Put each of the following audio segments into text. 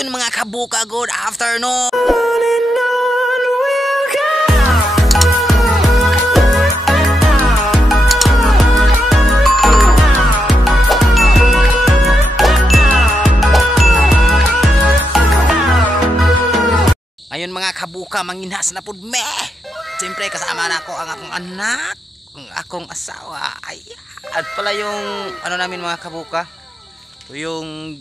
Ayun mga kabuka, good afternoon! Ayun mga kabuka, manginhas na pud me. Siyempre kasama na ako ang akong anak, ang akong asawa. Ayan. At pala yung ano namin mga kabuka, yung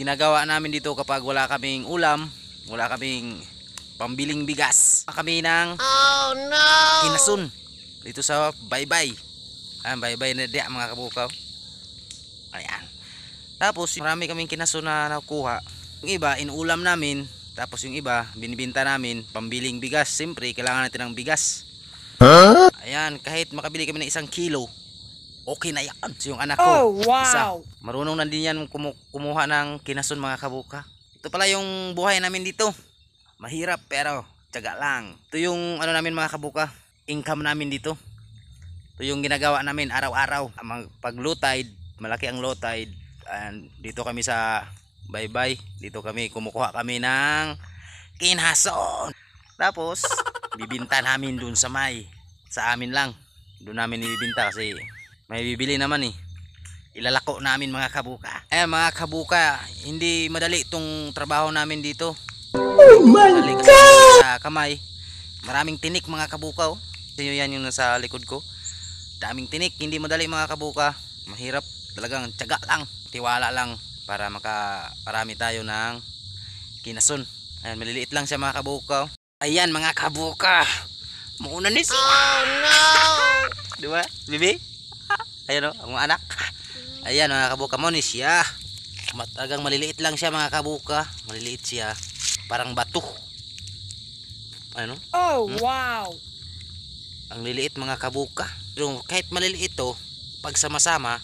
ginagawa namin dito kapag wala kaming ulam, wala kaming pambiling bigas. Kami ng kinasun dito sa baybay. Baybay na dia mga kabuka. Ayan. Tapos marami kaming kinasun na nakuha. Yung iba inuulam namin. Tapos yung iba, binibinta namin, pambiling bigas. Siyempre, kailangan natin ng bigas. Ayan, kahit makabili kami ng 1 kilo, okay na yan. So, yung anak ko, isa, marunong na din yan kumuha ng kinasun mga kabuka. Ito pala yung buhay namin dito. Mahirap pero tiyaga lang. Ito yung ano namin mga kabuka, income namin dito. Ito yung ginagawa namin araw-araw. Pag low tide, malaki ang low tide. And dito kami sa baybay, dito kami kumukuha kami ng kinason. Tapos bibinta namin dun sa amin lang. Doon namin ibibinta kasi may bibili naman eh. Ilalako namin mga kabuka. Mga kabuka, hindi madali itong trabaho namin dito. Oh my God! Sa kamay, maraming tinik mga kabuka. Ito yan yung nasa likod ko. Daming tinik, hindi madali mga kabuka. Mahirap talagang, tiyaga lang, tiwala lang para makaparami tayo ng kinason. Ayan, maliliit lang siya mga kabuka. Ayan mga kabuka, mauna ni siya. Oh no! Diba, bibi? Ayan o, ang mga anak. Ayan mga kabuka, mo ni siya. Talagang maliliit lang siya mga kabuka. Maliliit siya, parang bato. Ano? Oh wow! Ang liliit mga kabuka. Pero kahit maliliit to, pag sama-sama,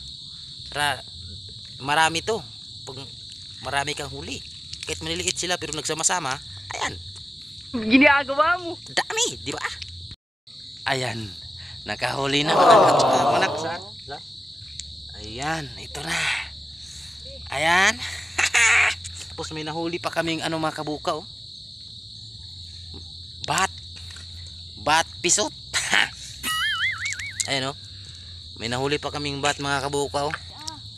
marami to. Pag marami kang huli, kahit maliliit sila pero nagsama-sama, ayan, ginagawa mo dami, di ba? Ayan, nakahuli na mga kabuka. Ayan, ito na. Ayan. Tapos may nahuli pa kaming ano mga kabuka, oh. Bat pisot. Ayan, oh. May nahuli pa kaming bat mga kabuka, oh.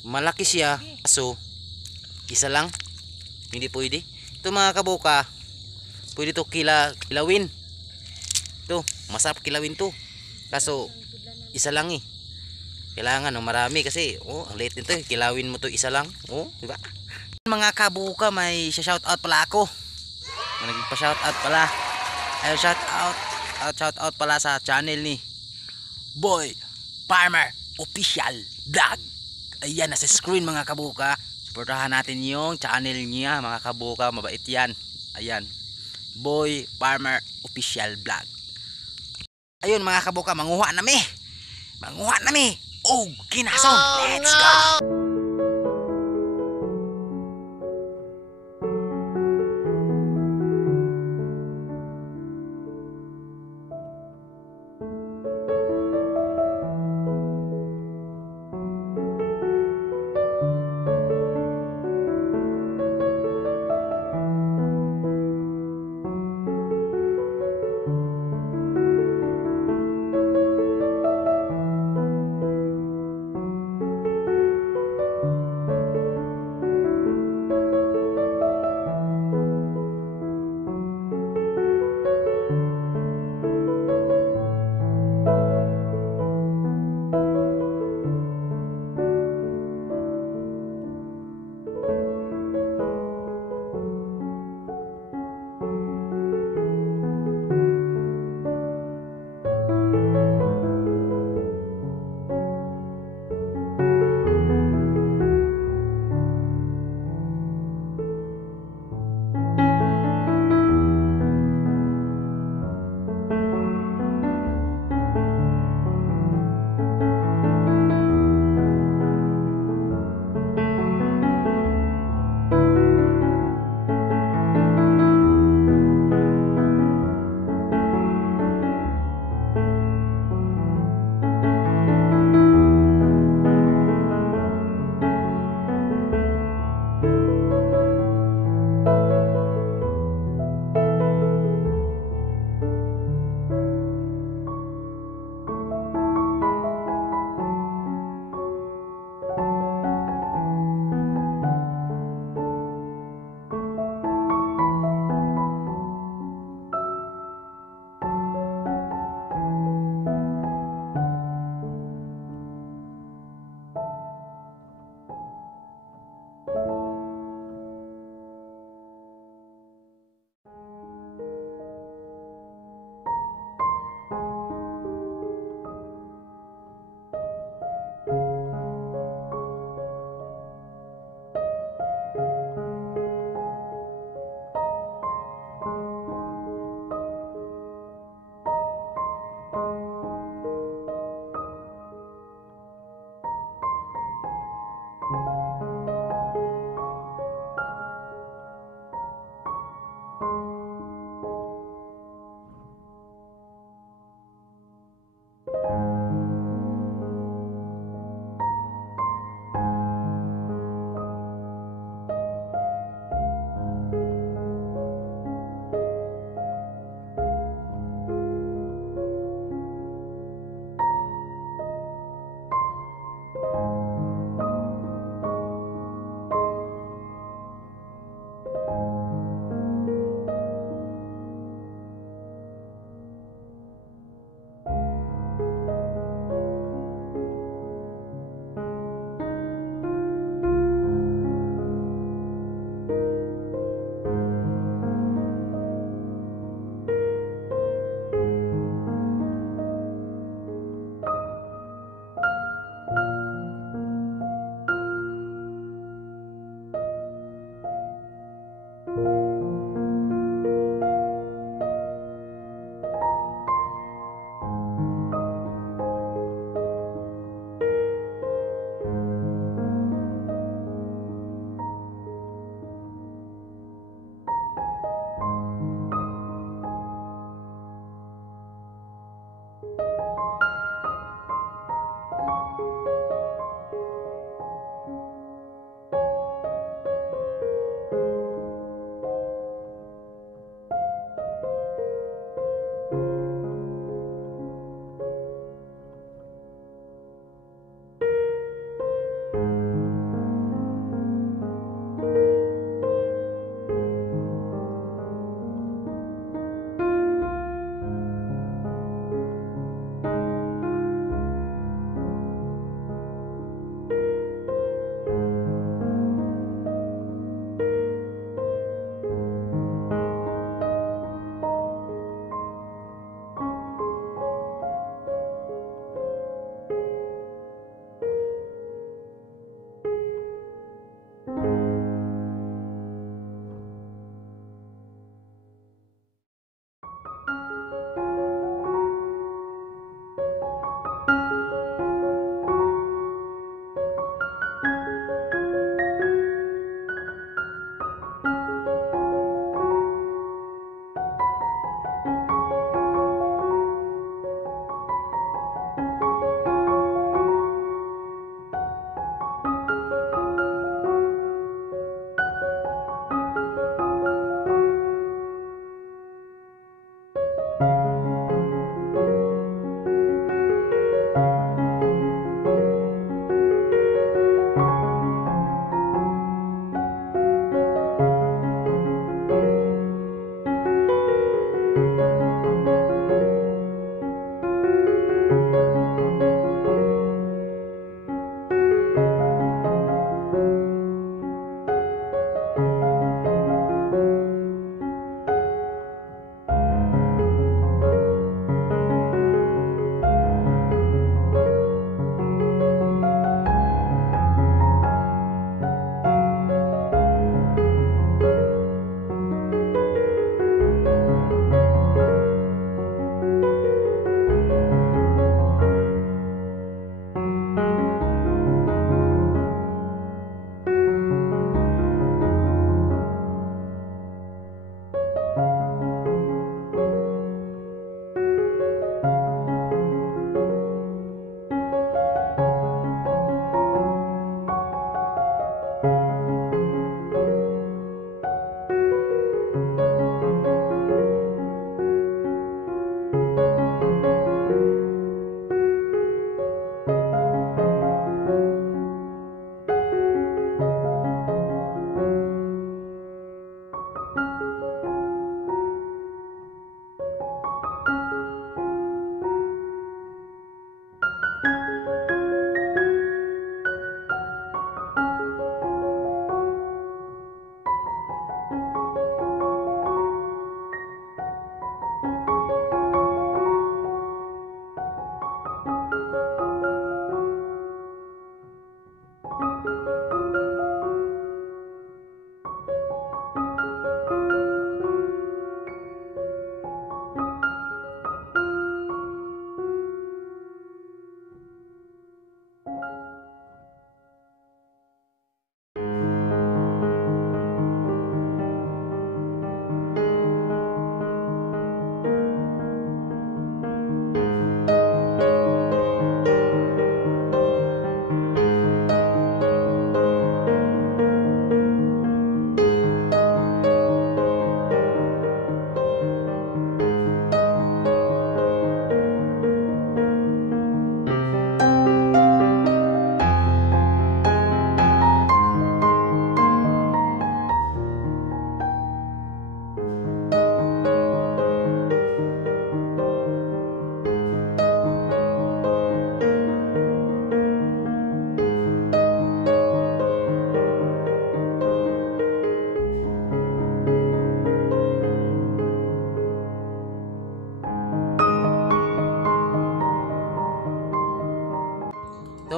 Malaki siya, so isa lang, hindi pwede. Ito mga kabuka, pwede to kilawin. Ito, masarap kilawin to. Kaso isa lang eh. Kailangan marami kasi ang liit nito eh. Kilawin mo to isa lang. Diba? Mga kabuka, may shout out pala ako. Nagpa-shout out pala. Ay, shout out pala sa channel ni Boy Farmer Official Vlog. Ayan, nasa screen mga kabuka. Supportahan natin yung channel niya mga kabuka, mabait yan. Ayan, Boy Farmer Official Vlog. Ayun mga kabuka, manguha na mi. Kinason. Let's go.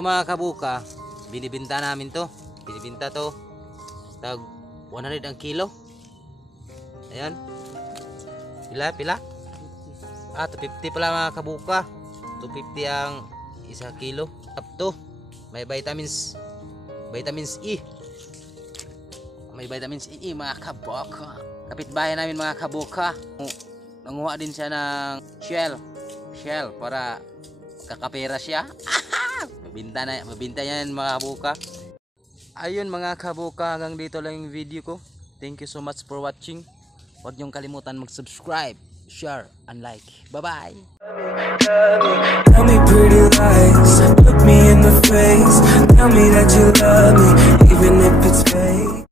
To mga kabuka, binibinta namin to. Binibinta to tag 100 ang kilo. Ayan. Pila? 250 pala mga kabuka. 250 ang isa kilo. Up to. May vitamins E. May vitamins E mga kabuka. Kapitbahay namin mga kabuka. Nanguha din siya ng shell para kakapera siya. Mabinta niya yan mga kabuka. Ayun mga kabuka, hanggang dito lang yung video ko. Thank you so much for watching. Huwag niyong kalimutan mag-subscribe, share, and like. Bye-bye! Tell me pretty lies, look me in the face. Tell me that you love me, even if it's fake.